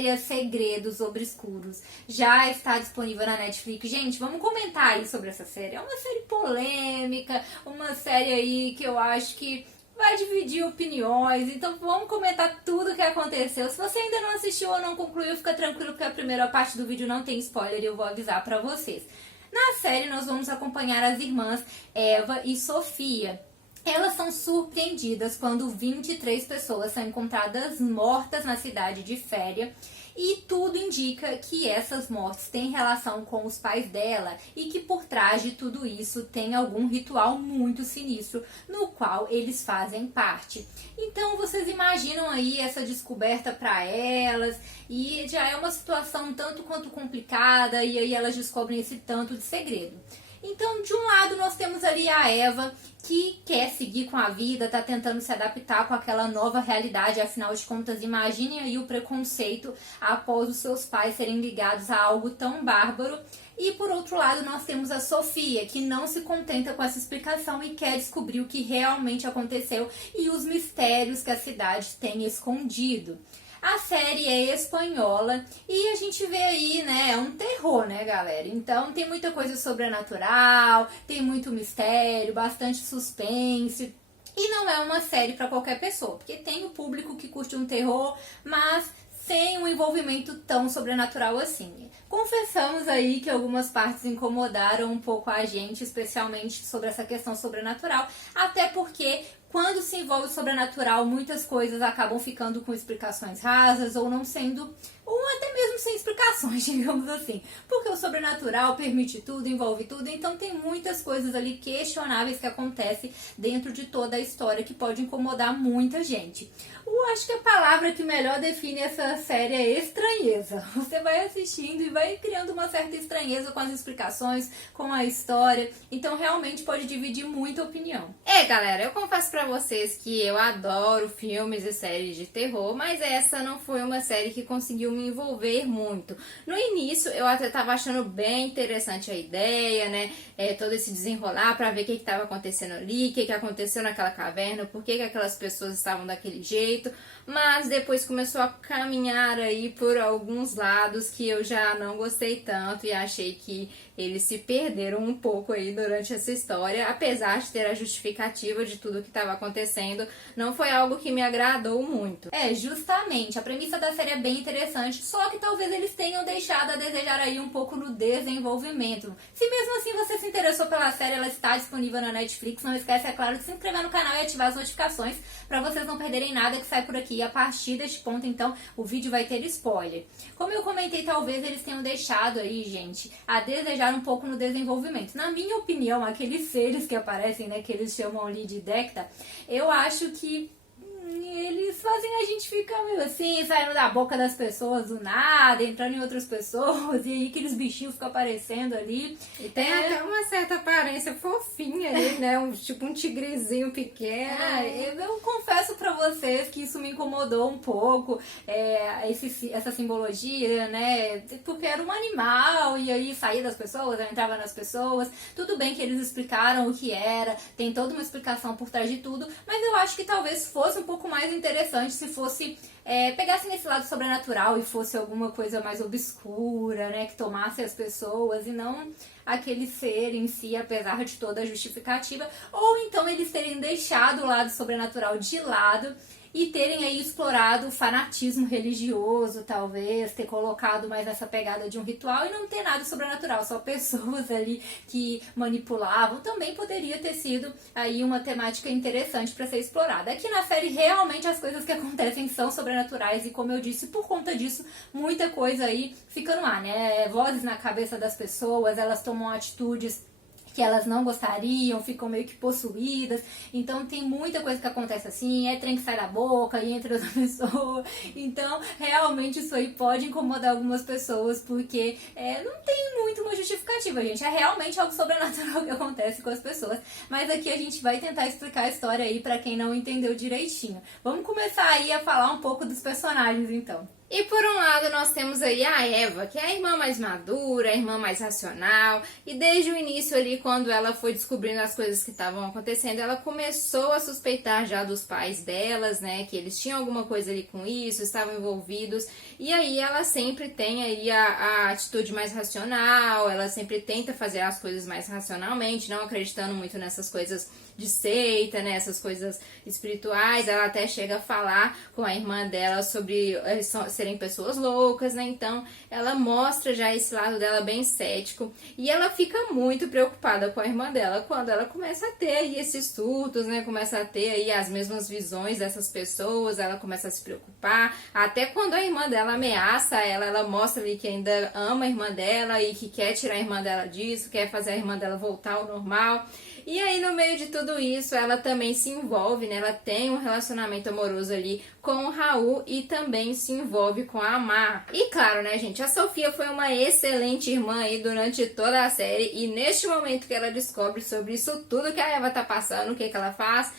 série Segredos Obscuros já está disponível na Netflix. Gente, vamos comentar aí sobre essa série. É uma série polêmica, uma série aí que eu acho que vai dividir opiniões, então vamos comentar tudo o que aconteceu. Se você ainda não assistiu ou não concluiu, fica tranquilo porque a primeira parte do vídeo não tem spoiler e eu vou avisar pra vocês. Na série nós vamos acompanhar as irmãs Eva e Sofia. Elas são surpreendidas quando 23 pessoas são encontradas mortas na cidade de Féria. E tudo indica que essas mortes têm relação com os pais dela e que por trás de tudo isso tem algum ritual muito sinistro no qual eles fazem parte. Então vocês imaginam aí essa descoberta para elas e já é uma situação um tanto quanto complicada e aí elas descobrem esse tanto de segredo. Então, de um lado, nós temos ali a Eva, que quer seguir com a vida, tá tentando se adaptar com aquela nova realidade. Afinal de contas, imaginem aí o preconceito após os seus pais serem ligados a algo tão bárbaro. E por outro lado, nós temos a Sofia, que não se contenta com essa explicação e quer descobrir o que realmente aconteceu e os mistérios que a cidade tem escondido. A série é espanhola e a gente vê aí, né, é um terror, né, galera? Então tem muita coisa sobrenatural, tem muito mistério, bastante suspense. E não é uma série para qualquer pessoa, porque tem o público que curte um terror, mas sem um envolvimento tão sobrenatural assim. Confessamos aí que algumas partes incomodaram um pouco a gente, especialmente sobre essa questão sobrenatural, até porque quando se envolve o sobrenatural, muitas coisas acabam ficando com explicações rasas ou não sendo, ou até mesmo sem explicações, digamos assim. Porque o sobrenatural permite tudo, envolve tudo, então tem muitas coisas ali questionáveis que acontecem dentro de toda a história que pode incomodar muita gente. Eu acho que a palavra que melhor define essa série é estranheza. Você vai assistindo e vai criando uma certa estranheza com as explicações, com a história, então realmente pode dividir muita opinião. Galera, eu confesso pra vocês que eu adoro filmes e séries de terror, mas essa não foi uma série que conseguiu me envolver muito. No início eu até tava achando bem interessante a ideia, né, todo esse desenrolar pra ver o que tava acontecendo ali, o que aconteceu naquela caverna, por que aquelas pessoas estavam daquele jeito, mas depois começou a caminhar aí por alguns lados que eu já não gostei tanto e achei que eles se perderam um pouco aí durante essa história, apesar de ter a justificativa de tudo que estava acontecendo, não foi algo que me agradou muito. Justamente, a premissa da série é bem interessante, só que talvez eles tenham deixado a desejar aí um pouco no desenvolvimento. Se mesmo assim você se interessou pela série, ela está disponível na Netflix, não esquece, é claro, de se inscrever no canal e ativar as notificações para vocês não perderem nada que sai por aqui. E a partir deste ponto, então, o vídeo vai ter spoiler. Como eu comentei, talvez eles tenham deixado aí, gente, a desejar um pouco no desenvolvimento. Na minha opinião, aqueles seres que aparecem, né, que eles chamam ali de Decta, eu acho que eles fazem a gente ficar meio assim, saindo da boca das pessoas do nada, entrando em outras pessoas, e aí aqueles bichinhos ficam aparecendo ali. E tem até uma certa aparência fofinha ali, né? Tipo um tigrezinho pequeno. Eu confesso pra vocês que isso me incomodou um pouco, essa simbologia, né? Porque era um animal, e aí saía das pessoas, entrava nas pessoas. Tudo bem que eles explicaram o que era, tem toda uma explicação por trás de tudo, mas eu acho que talvez fosse um pouco mais interessante se fosse pegassem esse lado sobrenatural e fosse alguma coisa mais obscura, né, que tomasse as pessoas e não aquele ser em si, apesar de toda a justificativa, ou então eles terem deixado o lado sobrenatural de lado e terem aí explorado o fanatismo religioso, talvez, ter colocado mais essa pegada de um ritual e não ter nada sobrenatural, só pessoas ali que manipulavam, também poderia ter sido aí uma temática interessante para ser explorada. Aqui na série, realmente as coisas que acontecem são sobrenaturais e, como eu disse, por conta disso, muita coisa aí fica no ar, né? Vozes na cabeça das pessoas, elas tomam atitudes que elas não gostariam, ficam meio que possuídas, então tem muita coisa que acontece assim, trem que sai da boca e entra outra pessoa, então realmente isso aí pode incomodar algumas pessoas, porque não tem muito uma justificativa, gente, é realmente algo sobrenatural que acontece com as pessoas, mas aqui a gente vai tentar explicar a história aí pra quem não entendeu direitinho. Vamos começar aí a falar um pouco dos personagens então. E por um lado nós temos aí a Eva, que é a irmã mais madura, a irmã mais racional, e desde o início ali, quando ela foi descobrindo as coisas que estavam acontecendo, ela começou a suspeitar já dos pais delas, né, que eles tinham alguma coisa ali com isso, estavam envolvidos, e aí ela sempre tem aí a atitude mais racional, ela sempre tenta fazer as coisas mais racionalmente, não acreditando muito nessas coisas de seita, né, essas coisas espirituais. Ela até chega a falar com a irmã dela sobre serem pessoas loucas, né, então ela mostra já esse lado dela bem cético, e ela fica muito preocupada com a irmã dela quando ela começa a ter aí esses surtos, né, começa a ter aí as mesmas visões dessas pessoas, ela começa a se preocupar, até quando a irmã dela ameaça ela mostra ali que ainda ama a irmã dela e que quer tirar a irmã dela disso, quer fazer a irmã dela voltar ao normal. E aí, no meio de tudo isso, ela também se envolve, né? Ela tem um relacionamento amoroso ali com o Raul e também se envolve com a Mar. E claro, né, gente? A Sofia foi uma excelente irmã aí durante toda a série, e neste momento que ela descobre sobre isso tudo que a Eva tá passando, o que ela faz?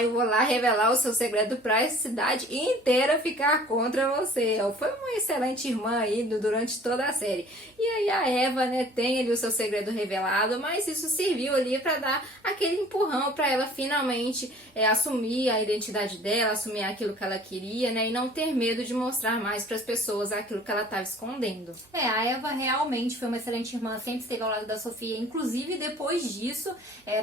Eu vou lá revelar o seu segredo pra cidade inteira ficar contra você. Foi uma excelente irmã aí durante toda a série. E aí a Eva, né, tem ali o seu segredo revelado, mas isso serviu ali pra dar aquele empurrão para ela finalmente assumir a identidade dela, assumir aquilo que ela queria, né, e não ter medo de mostrar mais para as pessoas aquilo que ela estava escondendo. A Eva realmente foi uma excelente irmã, sempre esteve ao lado da Sofia, inclusive depois disso,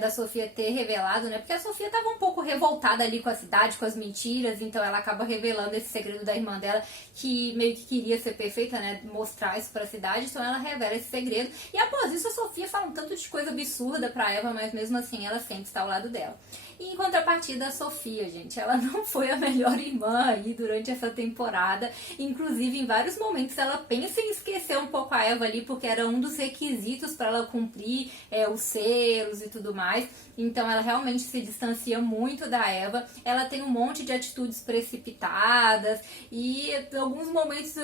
da Sofia ter revelado, né, porque a Sofia estava um pouco revoltada ali com a cidade, com as mentiras, então ela acaba revelando esse segredo da irmã dela, que meio que queria ser perfeita, né, mostrar isso para a cidade, então ela revela esse segredo, e após isso a Sofia fala um tanto de coisa absurda pra Eva, mas mesmo assim ela sempre está ao lado dela. E em contrapartida, a Sofia, gente, ela não foi a melhor irmã aí durante essa temporada. Inclusive, em vários momentos, ela pensa em esquecer um pouco a Eva ali, porque era um dos requisitos para ela cumprir os selos e tudo mais. Então, ela realmente se distancia muito da Eva. Ela tem um monte de atitudes precipitadas e, em alguns momentos,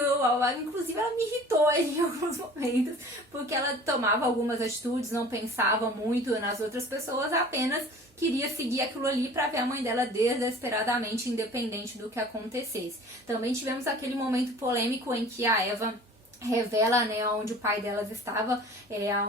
inclusive, ela me irritou em alguns momentos, porque ela tomava algumas atitudes, não pensava muito nas outras pessoas, apenas queria seguir aquilo ali para ver a mãe dela desesperadamente, independente do que acontecesse. Também tivemos aquele momento polêmico em que a Eva revela, né, onde o pai delas estava,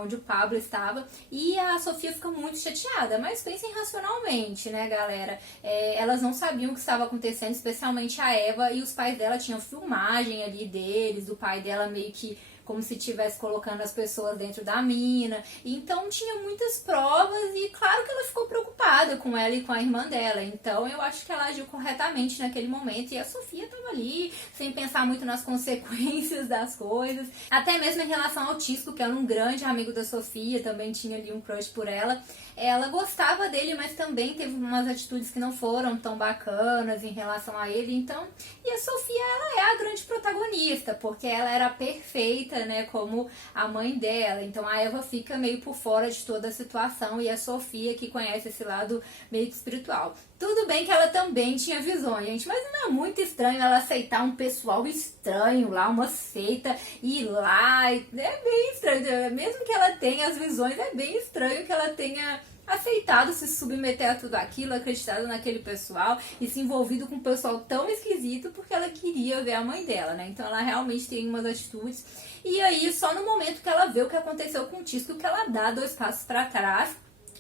onde o Pablo estava, e a Sofia fica muito chateada, mas pensem racionalmente, né, galera, elas não sabiam o que estava acontecendo, especialmente a Eva, e os pais dela tinham filmagem ali deles, do pai dela meio que como se estivesse colocando as pessoas dentro da mina. Então tinha muitas provas e claro que ela ficou preocupada com ela e com a irmã dela. Então eu acho que ela agiu corretamente naquele momento e a Sofia estava ali sem pensar muito nas consequências das coisas. Até mesmo em relação ao Tisco, que era um grande amigo da Sofia, também tinha ali um crush por ela. Ela gostava dele, mas também teve umas atitudes que não foram tão bacanas em relação a ele. Então, e a Sofia, ela é a grande protagonista, porque ela era perfeita, né, como a mãe dela. Então a Eva fica meio por fora de toda a situação e a Sofia que conhece esse lado meio que espiritual. Tudo bem que ela também tinha visões, gente, mas não é muito estranho ela aceitar um pessoal estranho lá, uma seita, e ir lá, é bem estranho, mesmo que ela tenha as visões, é bem estranho que ela tenha aceitado se submeter a tudo aquilo, acreditado naquele pessoal e se envolvido com um pessoal tão esquisito porque ela queria ver a mãe dela, né? Então ela realmente tem umas atitudes. E aí, só no momento que ela vê o que aconteceu com o Tisco, que ela dá 2 passos para trás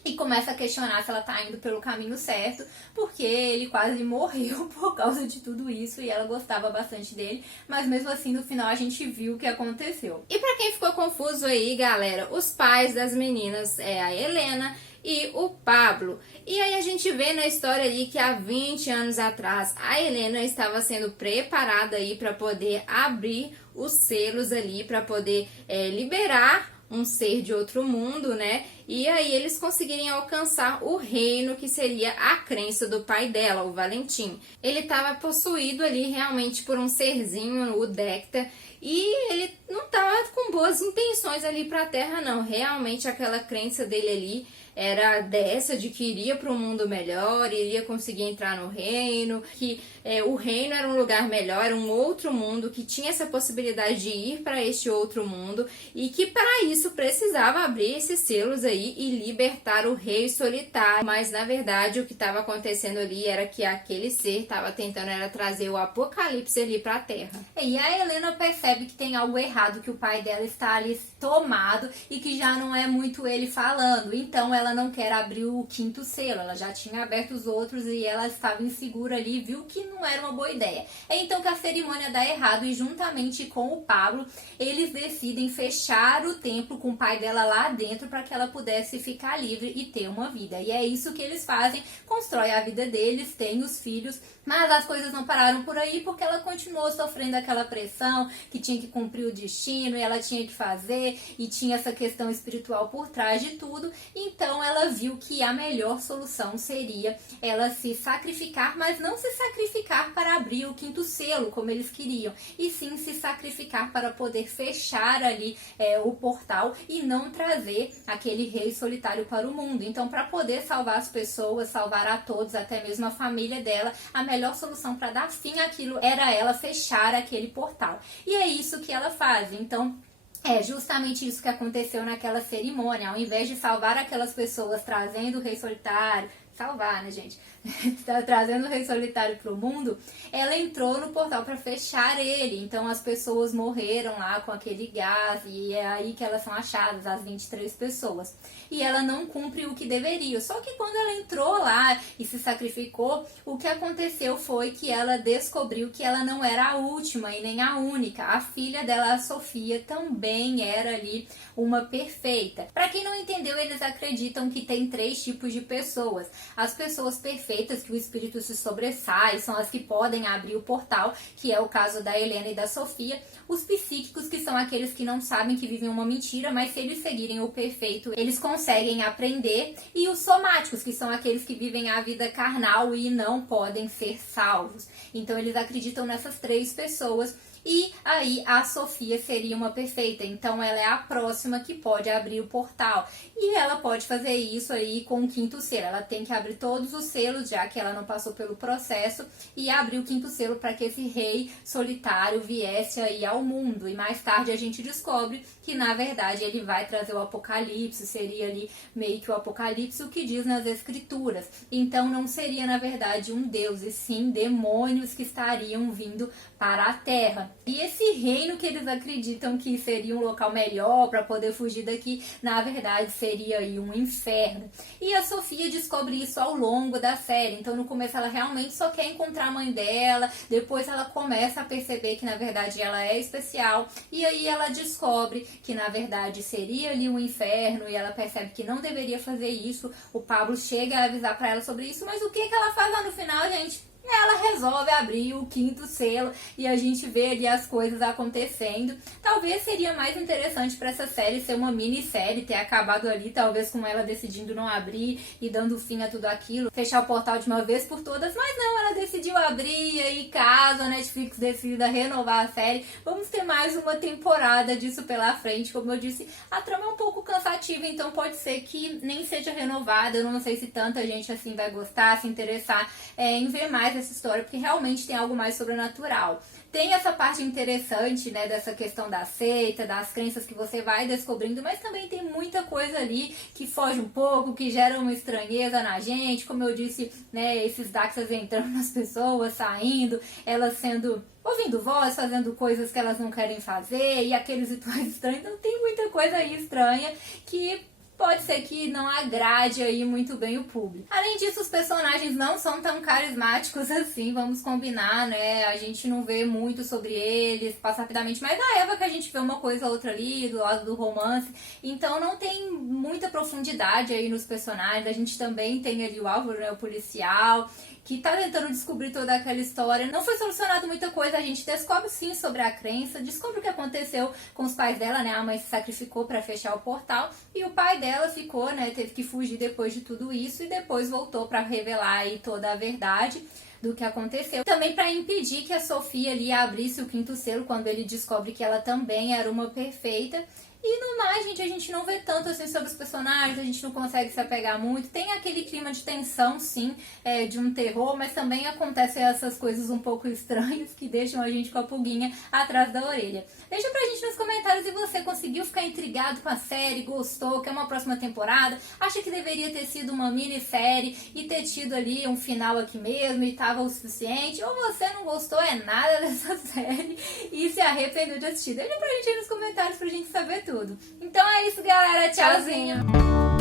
e começa a questionar se ela tá indo pelo caminho certo, porque ele quase morreu por causa de tudo isso e ela gostava bastante dele, mas mesmo assim no final a gente viu o que aconteceu. E pra quem ficou confuso aí, galera, os pais das meninas é a Helena e o Pablo. E aí a gente vê na história ali que há 20 anos atrás a Helena estava sendo preparada aí para poder abrir os selos ali, para poder liberar um ser de outro mundo, né? E aí eles conseguirem alcançar o reino que seria a crença do pai dela, o Valentim. Ele estava possuído ali realmente por um serzinho, o Decta, e ele não estava com boas intenções ali para a Terra, não. Realmente aquela crença dele ali era dessa, de que iria para um mundo melhor, iria conseguir entrar no reino, que o reino era um lugar melhor, era um outro mundo, que tinha essa possibilidade de ir para este outro mundo e que para isso precisava abrir esses selos aí e libertar o rei solitário. Mas na verdade o que estava acontecendo ali era que aquele ser estava tentando era trazer o apocalipse ali para a Terra. E a Helena percebe que tem algo errado, que o pai dela está ali tomado e que já não é muito ele falando. Então ela não quer abrir o quinto selo, ela já tinha aberto os outros e ela estava insegura ali, viu que não era uma boa ideia. É então que a cerimônia dá errado e juntamente com o Pablo, eles decidem fechar o templo com o pai dela lá dentro para que ela pudesse ficar livre e ter uma vida. E é isso que eles fazem, constrói a vida deles, tem os filhos, mas as coisas não pararam por aí porque ela continuou sofrendo aquela pressão que tinha que cumprir o destino e ela tinha que fazer e tinha essa questão espiritual por trás de tudo. Então ela viu que a melhor solução seria ela se sacrificar, mas não se sacrificar para abrir o quinto selo como eles queriam, e sim se sacrificar para poder fechar ali o portal e não trazer aquele rei solitário para o mundo. Então, para poder salvar as pessoas, salvar a todos, até mesmo a família dela, a melhor solução para dar fim àquilo era ela fechar aquele portal. E é isso que ela faz. Então, é justamente isso que aconteceu naquela cerimônia. Ao invés de salvar aquelas pessoas trazendo o rei solitário, salvar, né, gente? Trazendo o rei solitário pro mundo, ela entrou no portal para fechar ele. Então as pessoas morreram lá com aquele gás e é aí que elas são achadas, as 23 pessoas. E ela não cumpre o que deveria. Só que quando ela entrou lá e se sacrificou, o que aconteceu foi que ela descobriu que ela não era a última e nem a única. A filha dela, a Sofia, também era ali uma perfeita. Para quem não entendeu, eles acreditam que tem 3 tipos de pessoas. As pessoas perfeitas, que o espírito se sobressai, são as que podem abrir o portal, que é o caso da Helena e da Sofia. Os psíquicos, que são aqueles que não sabem que vivem uma mentira, mas se eles seguirem o perfeito, eles conseguem aprender. E os somáticos, que são aqueles que vivem a vida carnal e não podem ser salvos. Então eles acreditam nessas 3 pessoas. E aí a Sofia seria uma perfeita, então ela é a próxima que pode abrir o portal. E ela pode fazer isso aí com o quinto selo. Ela tem que abrir todos os selos, já que ela não passou pelo processo, e abrir o quinto selo para que esse rei solitário viesse aí ao mundo. E mais tarde a gente descobre que na verdade ele vai trazer o apocalipse, seria ali meio que o apocalipse, o que diz nas escrituras. Então não seria na verdade um deus, e sim demônios que estariam vindo para a terra. E esse reino que eles acreditam que seria um local melhor para poder fugir daqui, na verdade seria aí um inferno. E a Sofia descobre isso ao longo da série. Então no começo ela realmente só quer encontrar a mãe dela, depois ela começa a perceber que na verdade ela é especial, e aí ela descobre que na verdade seria ali um inferno, e ela percebe que não deveria fazer isso. O Pablo chega a avisar para ela sobre isso, mas o que ela faz lá no final, gente? Ela resolve abrir o quinto selo e a gente vê ali as coisas acontecendo. Talvez seria mais interessante para essa série ser uma minissérie, ter acabado ali, talvez com ela decidindo não abrir e dando fim a tudo aquilo, fechar o portal de uma vez por todas, mas não, ela decidiu abrir, e aí caso a Netflix decida renovar a série, vamos ter mais uma temporada disso pela frente. Como eu disse, a trama é um pouco cansativa, então pode ser que nem seja renovada. Eu não sei se tanta gente assim vai gostar, se interessar em ver mais essa história, porque realmente tem algo mais sobrenatural. Tem essa parte interessante, né, dessa questão da seita, das crenças que você vai descobrindo, mas também tem muita coisa ali que foge um pouco, que gera uma estranheza na gente, como eu disse, né, esses Daxas entrando nas pessoas, saindo, elas ouvindo voz, fazendo coisas que elas não querem fazer, e aqueles rituais estranhos. Então tem muita coisa aí estranha que pode ser que não agrade aí muito bem o público. Além disso, os personagens não são tão carismáticos assim, vamos combinar, né? A gente não vê muito sobre eles, passa rapidamente, mas a Eva que a gente vê uma coisa ou outra ali, do lado do romance, então não tem muita profundidade aí nos personagens. A gente também tem ali o Álvaro, né, o policial, que tá tentando descobrir toda aquela história. Não foi solucionado muita coisa, a gente descobre sim sobre a crença, descobre o que aconteceu com os pais dela, né? A mãe se sacrificou para fechar o portal e o pai dela ficou, né? Teve que fugir depois de tudo isso e depois voltou para revelar aí toda a verdade do que aconteceu. Também para impedir que a Sofia ali abrisse o quinto selo quando ele descobre que ela também era uma perfeita. E no mais, gente, a gente não vê tanto assim sobre os personagens, a gente não consegue se apegar muito. Tem aquele clima de tensão, sim, de um terror, mas também acontecem essas coisas um pouco estranhas que deixam a gente com a pulguinha atrás da orelha. Deixa pra gente nos comentários se você conseguiu ficar intrigado com a série, gostou, quer uma próxima temporada, acha que deveria ter sido uma minissérie e ter tido ali um final aqui mesmo e tava o suficiente, ou você não gostou nada dessa série e se arrependeu de assistir. Deixa pra gente aí nos comentários pra gente saber tudo. Então é isso, galera. Tchauzinho!